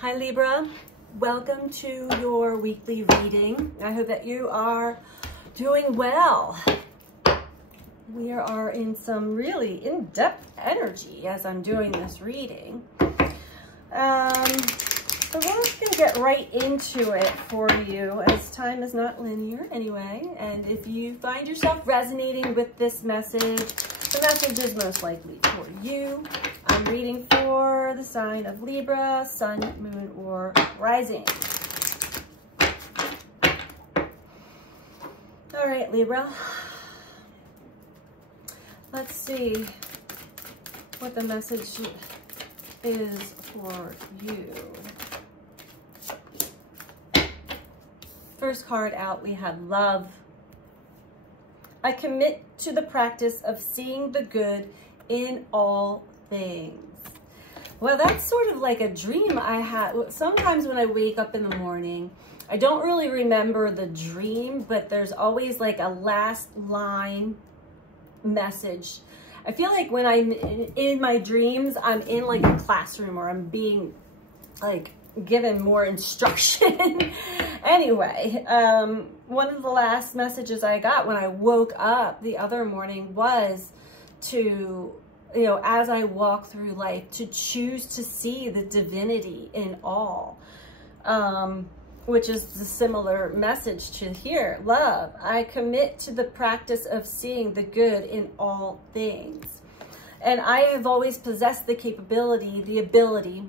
Hi Libra, welcome to your weekly reading. I hope that you are doing well. We are in some really in-depth energy as I'm doing this reading. So we're just going to get right into it for you, as time is not linear anyway. And if you find yourself resonating with this message, the message is most likely for you. I'm reading for the sign of Libra, Sun, Moon, or Rising. All right, Libra. Let's see what the message is for you. First card out, we have Love. I commit to the practice of seeing the good in all things. Well, that's sort of like a dream I had. Sometimes when I wake up in the morning, I don't really remember the dream, but there's always like a last line message. I feel like when I'm in my dreams, I'm in like a classroom or I'm being like given more instruction. Anyway, one of the last messages I got when I woke up the other morning was to, you know, as I walk through life, to choose to see the divinity in all, which is the similar message to here. Love, I commit to the practice of seeing the good in all things. And I have always possessed the capability, the ability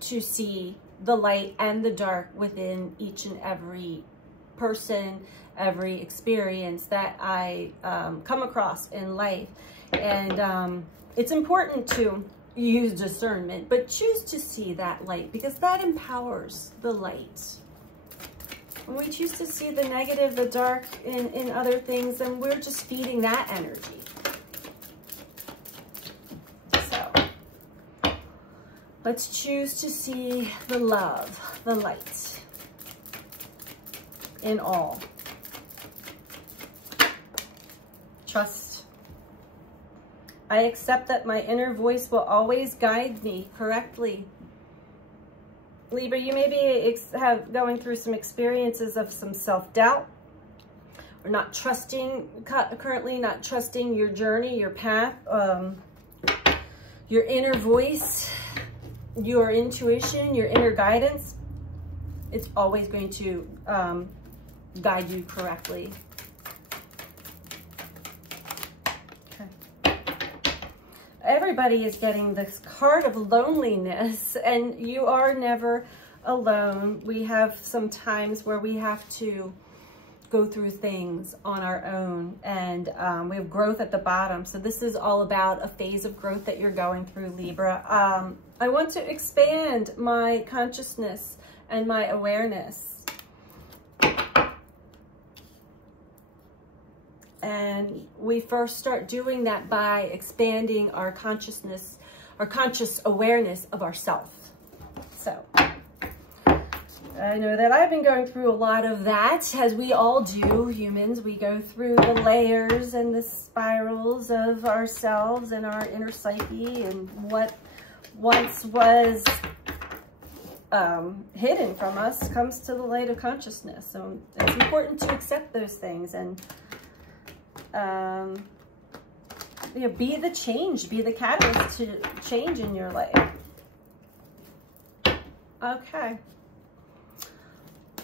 to see the light and the dark within each and every person, every experience that I come across in life. And it's important to use discernment, but choose to see that light, because that empowers the light. When we choose to see the negative, the dark in other things, then we're just feeding that energy. So let's choose to see the love, the light in all. Trust. I accept that my inner voice will always guide me correctly. Libra, you may be going through some experiences of some self-doubt, or not trusting, currently not trusting your journey, your path, your inner voice, your intuition, your inner guidance. It's always going to guide you correctly. Everybody is getting this card of loneliness, and you are never alone. We have some times where we have to go through things on our own, and we have growth at the bottom. So this is all about a phase of growth that you're going through, Libra. I want to expand my consciousness and my awareness. And we first start doing that by expanding our consciousness, our conscious awareness of ourself. So I know that I've been going through a lot of that, as we all do, humans. We go through the layers and the spirals of ourselves and our inner psyche, and what once was hidden from us comes to the light of consciousness. So it's important to accept those things and you know, be the change, be the catalyst to change in your life. Okay.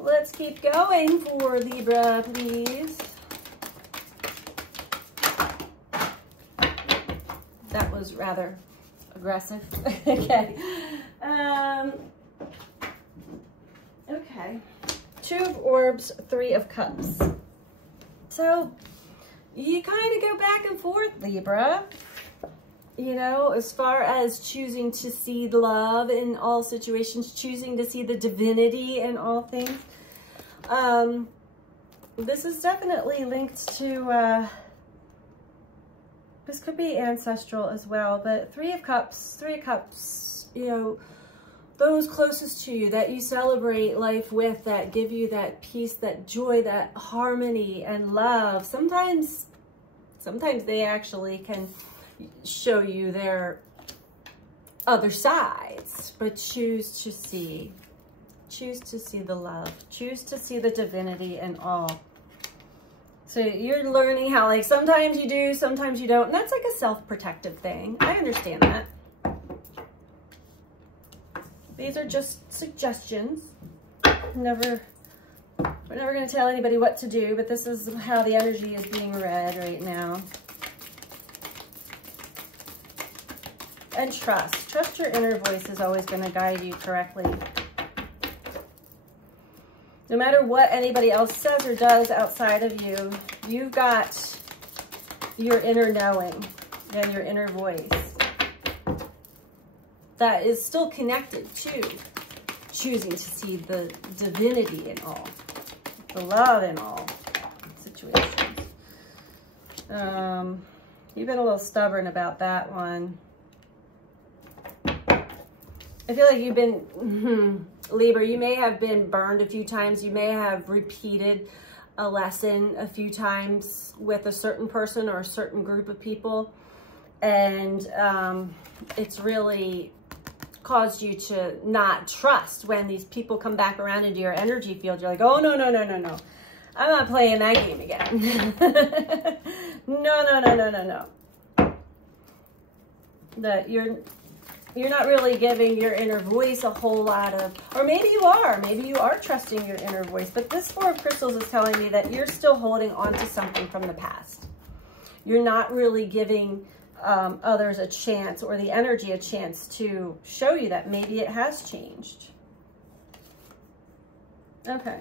Let's keep going for Libra, please. That was rather aggressive. Okay. Okay. Two of Orbs, Three of Cups. So you kind of go back and forth, Libra, you know, as far as choosing to see love in all situations, choosing to see the divinity in all things. This is definitely linked to, this could be ancestral as well, but Three of Cups, you know, those closest to you that you celebrate life with, that give you that peace, that joy, that harmony and love. Sometimes they actually can show you their other sides, but choose to see the love, choose to see the divinity in all. So you're learning how, like, sometimes you do, sometimes you don't, and that's like a self-protective thing. I understand that. These are just suggestions. We're never going to tell anybody what to do, but this is how the energy is being read right now. And trust. Trust your inner voice is always going to guide you correctly. No matter what anybody else says or does outside of you, you've got your inner knowing and your inner voice that is still connected to choosing to see the divinity in all, the love in all situations. You've been a little stubborn about that one. I feel like you've been, Libra, you may have been burned a few times. You may have repeated a lesson a few times with a certain person or a certain group of people. And it's really caused you to not trust when these people come back around into your energy field. You're like, oh, no, no, no, no, no. I'm not playing that game again. No, no, no, no, no, no. That you're not really giving your inner voice a whole lot of, or maybe you are trusting your inner voice, but this Four of Crystals is telling me that you're still holding on to something from the past. You're not really giving others a chance, or the energy a chance, to show you that maybe it has changed. Okay.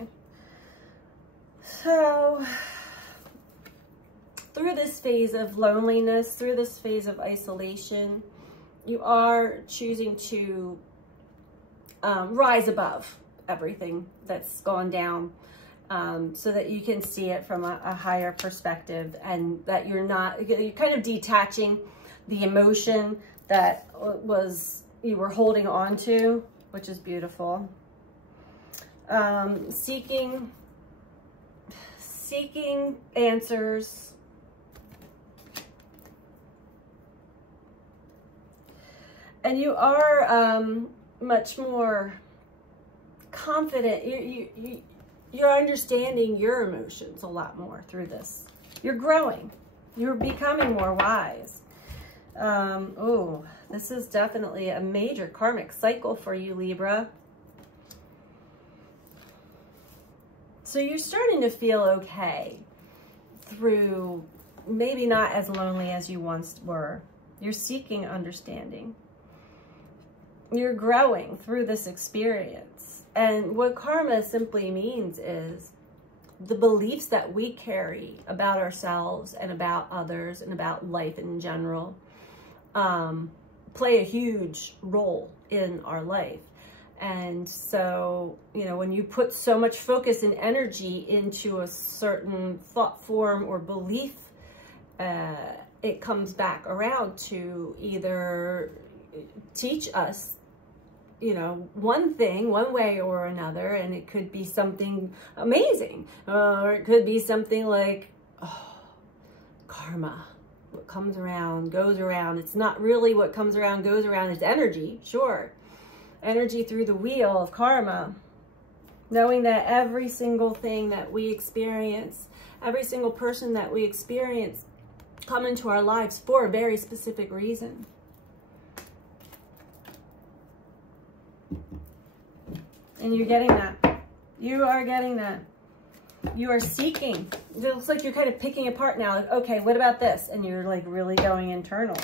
So, through this phase of loneliness, through this phase of isolation, you are choosing to rise above everything that's gone down, so that you can see it from a higher perspective, and that you're kind of detaching the emotion that you were holding on to, which is beautiful. Seeking answers. And you are much more confident. You're understanding your emotions a lot more through this. You're growing. You're becoming more wise. Oh, this is definitely a major karmic cycle for you, Libra. So you're starting to feel okay through maybe not as lonely as you once were. You're seeking understanding. You're growing through this experience. And what karma simply means is the beliefs that we carry about ourselves and about others and about life in general play a huge role in our life. And so, you know, when you put so much focus and energy into a certain thought form or belief, it comes back around to either teach us, you know, one thing, one way or another, and it could be something amazing, or it could be something like, oh, karma. What comes around goes around. It's not really what comes around goes around. It's energy, sure. Energy through the wheel of karma. Knowing that every single thing that we experience, every single person that we experience come into our lives for a very specific reason. And you're getting that. You are getting that. You are seeking. It looks like you're kind of picking apart now. Like, okay, what about this? And you're like really going internal.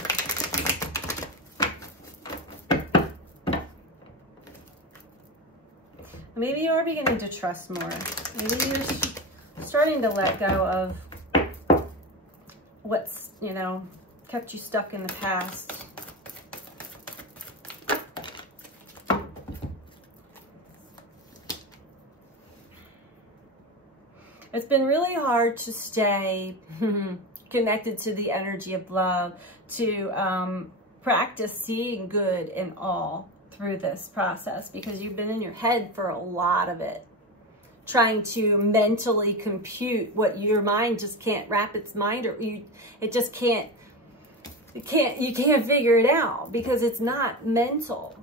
Maybe you are beginning to trust more. Maybe you're starting to let go of what's, you know, kept you stuck in the past. It's been really hard to stay connected to the energy of love, to practice seeing good in all through this process, because you've been in your head for a lot of it, trying to mentally compute what your mind just can't wrap its mind, or it just can't you can't figure it out because it's not mental.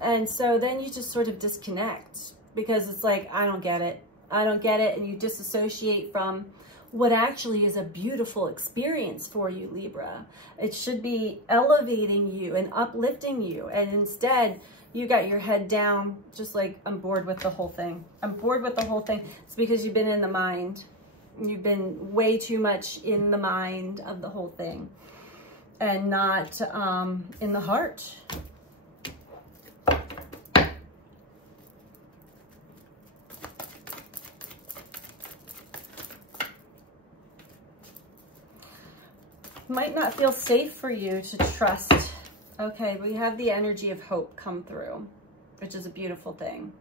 And so then you just sort of disconnect because it's like, I don't get it. I don't get it. And you disassociate from what actually is a beautiful experience for you, Libra. It should be elevating you and uplifting you. And instead, you got your head down, just like, I'm bored with the whole thing. I'm bored with the whole thing. It's because you've been in the mind. You've been way too much in the mind of the whole thing and not in the heart. Might not feel safe for you to trust. Okay, we have the energy of hope come through, which is a beautiful thing.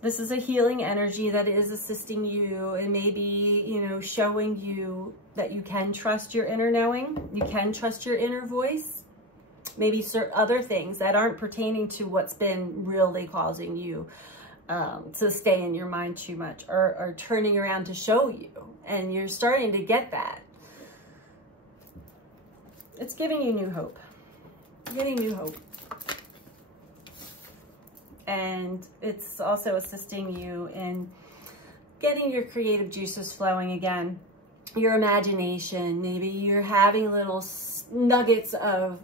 This is a healing energy that is assisting you and maybe, you know, showing you that you can trust your inner knowing. You can trust your inner voice. Maybe certain other things that aren't pertaining to what's been really causing you to stay in your mind too much or turning around to show you. And you're starting to get that. It's giving you new hope. Getting new hope. And it's also assisting you in getting your creative juices flowing again. Your imagination, maybe you're having little nuggets of,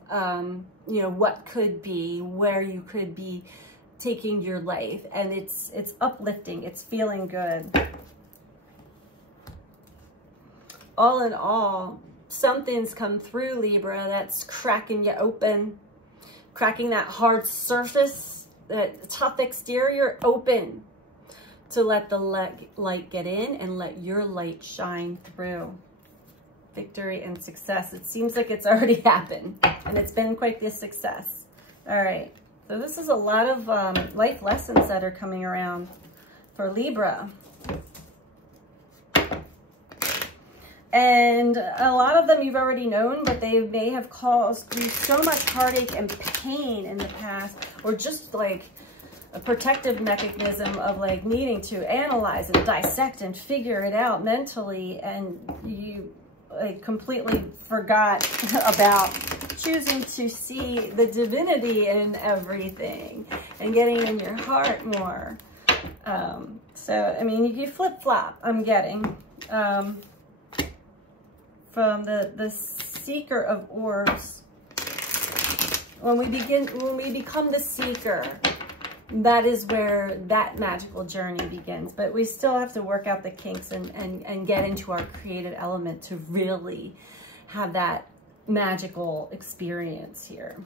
you know, what could be, where you could be taking your life. And it's uplifting. It's feeling good. All in all, something's come through, Libra, that's cracking you open, cracking that hard surface, that tough exterior open to let the light get in and let your light shine through. Victory and success. It seems like it's already happened and it's been quite the success. All right. So this is a lot of life lessons that are coming around for Libra. And a lot of them you've already known, but they may have caused you so much heartache and pain in the past, or just like a protective mechanism of like needing to analyze and dissect and figure it out mentally, and you like completely forgot about choosing to see the divinity in everything and getting in your heart more. So, I mean, you flip-flop, I'm getting. From the seeker of orbs. When we become the seeker, that is where that magical journey begins. But we still have to work out the kinks and get into our creative element to really have that magical experience here.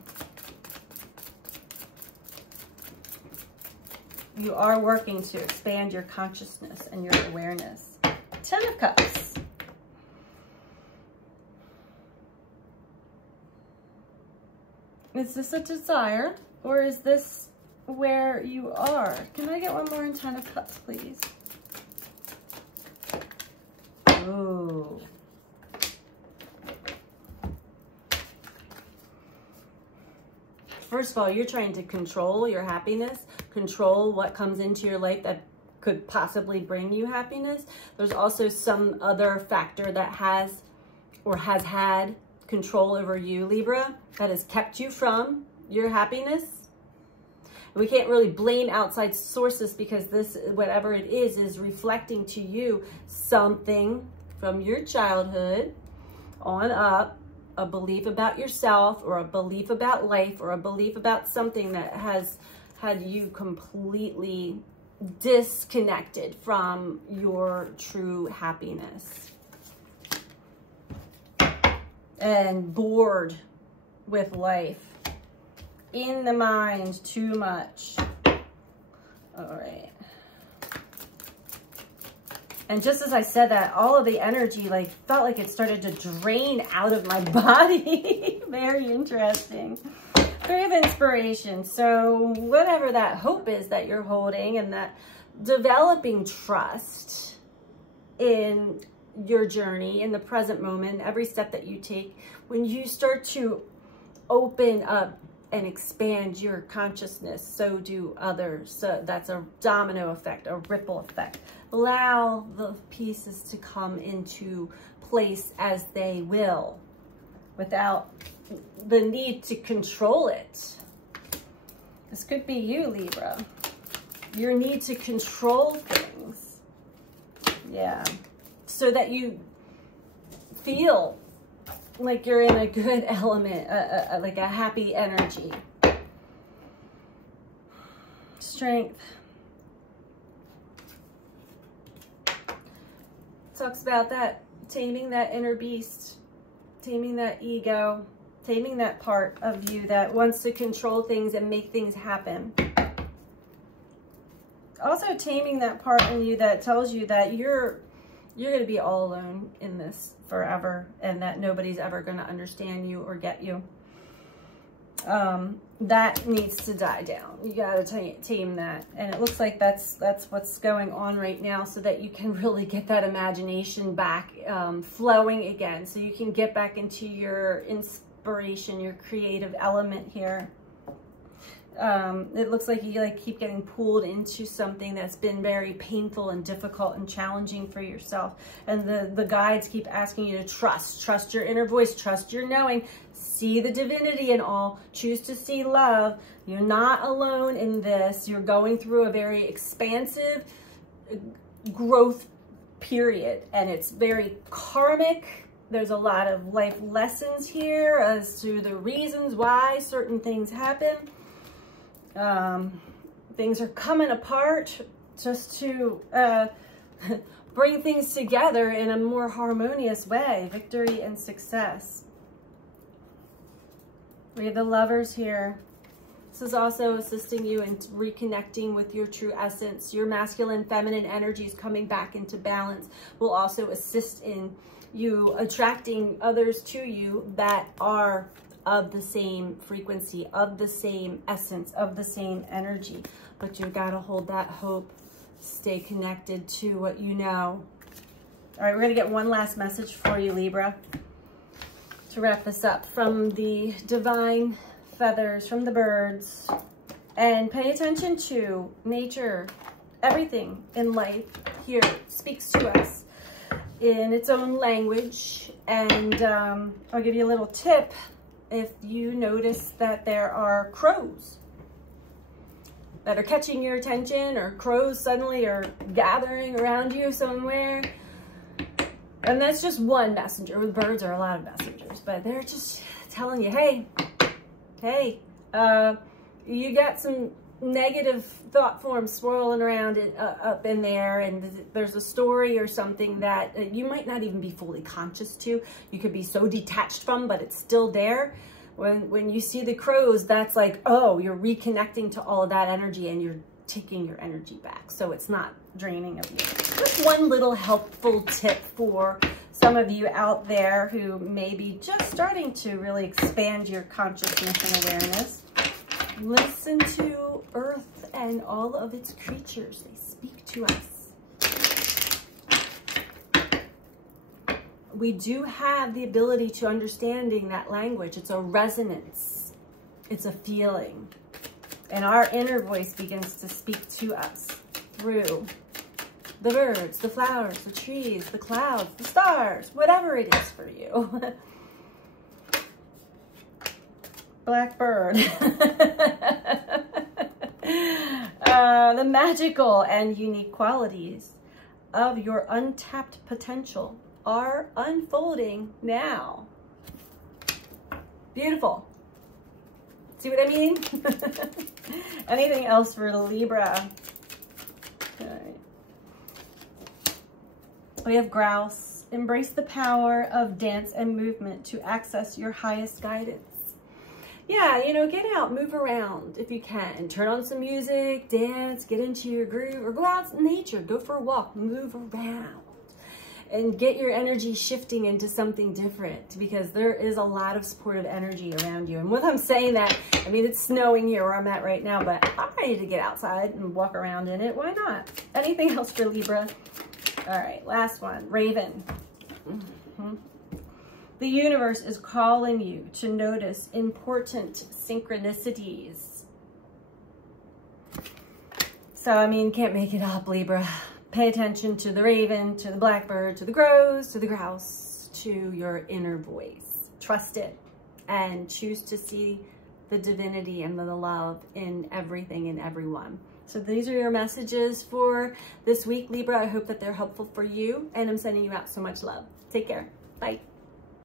You are working to expand your consciousness and your awareness. 10 of Cups. Is this a desire, or is this where you are? Can I get one more in 10 of Cups, please? Ooh. First of all, you're trying to control your happiness, control what comes into your life that could possibly bring you happiness. There's also some other factor that has or has had control over you, Libra, that has kept you from your happiness. We can't really blame outside sources because this, whatever it is reflecting to you something from your childhood on up, a belief about yourself or a belief about life or a belief about something that has had you completely disconnected from your true happiness. And bored with life, in the mind too much. All right. And just as I said that, all of the energy like felt like it started to drain out of my body. Very interesting. 3 of Inspiration. So whatever that hope is that you're holding, and that developing trust in your journey in the present moment, every step that you take, when you start to open up and expand your consciousness, so do others. So that's a domino effect, a ripple effect. Allow the pieces to come into place as they will without the need to control it. This could be you, Libra. Your need to control things. Yeah. So that you feel like you're in a good element, like a happy energy. Strength. Talks about that, taming that inner beast, taming that ego, taming that part of you that wants to control things and make things happen. Also taming that part in you that tells you that you're going to be all alone in this forever and that nobody's ever going to understand you or get you. That needs to die down. You got to tame that. And it looks like that's what's going on right now, so that you can really get that imagination back flowing again, so you can get back into your inspiration, your creative element here. It looks like you keep getting pulled into something that's been very painful and difficult and challenging for yourself. And the guides keep asking you to trust your inner voice, trust your knowing, see the divinity in all, choose to see love. You're not alone in this. You're going through a very expansive growth period, and it's very karmic. There's a lot of life lessons here as to the reasons why certain things happen. Things are coming apart just to bring things together in a more harmonious way. Victory and success. We have the Lovers here. This is also assisting you in reconnecting with your true essence. Your masculine, feminine energies coming back into balance will also assist in you attracting others to you that are of the same frequency, of the same essence, of the same energy. But you gotta hold that hope, stay connected to what you know. All right, we're gonna get one last message for you, Libra, to wrap this up from the divine feathers, from the birds. And pay attention to nature. Everything in life here speaks to us in its own language. And I'll give you a little tip. If you notice that there are crows that are catching your attention, or crows suddenly are gathering around you somewhere, and that's just one messenger. With birds are a lot of messengers, but they're just telling you, hey, you got some negative thought forms swirling around up in there, and there's a story or something that you might not even be fully conscious to. You could be so detached from, but it's still there. When you see the crows, that's like, oh, you're reconnecting to all of that energy and you're taking your energy back, so it's not draining of you. Just one little helpful tip for some of you out there who may be just starting to really expand your consciousness and awareness. Listen to Earth and all of its creatures. They speak to us. We do have the ability to understanding that language. It's a resonance. It's a feeling. And our inner voice begins to speak to us through the birds, the flowers, the trees, the clouds, the stars, whatever it is for you. Blackbird. The magical and unique qualities of your untapped potential are unfolding now. Beautiful. See what I mean? Anything else for Libra? All right. We have grouse. Embrace the power of dance and movement to access your highest guidance. Yeah, you know, get out, move around if you can. Turn on some music, dance, get into your groove, or go out in nature, go for a walk, move around. And get your energy shifting into something different, because there is a lot of supportive energy around you. And with I'm saying that, I mean, it's snowing here where I'm at right now, but I'm ready to get outside and walk around in it. Why not? Anything else for Libra? All right, last one, Raven. The universe is calling you to notice important synchronicities. So, I mean, can't make it up, Libra. Pay attention to the raven, to the blackbird, to the crows, to the grouse, to your inner voice. Trust it and choose to see the divinity and the love in everything and everyone. So these are your messages for this week, Libra. I hope that they're helpful for you, and I'm sending you out so much love. Take care. Bye.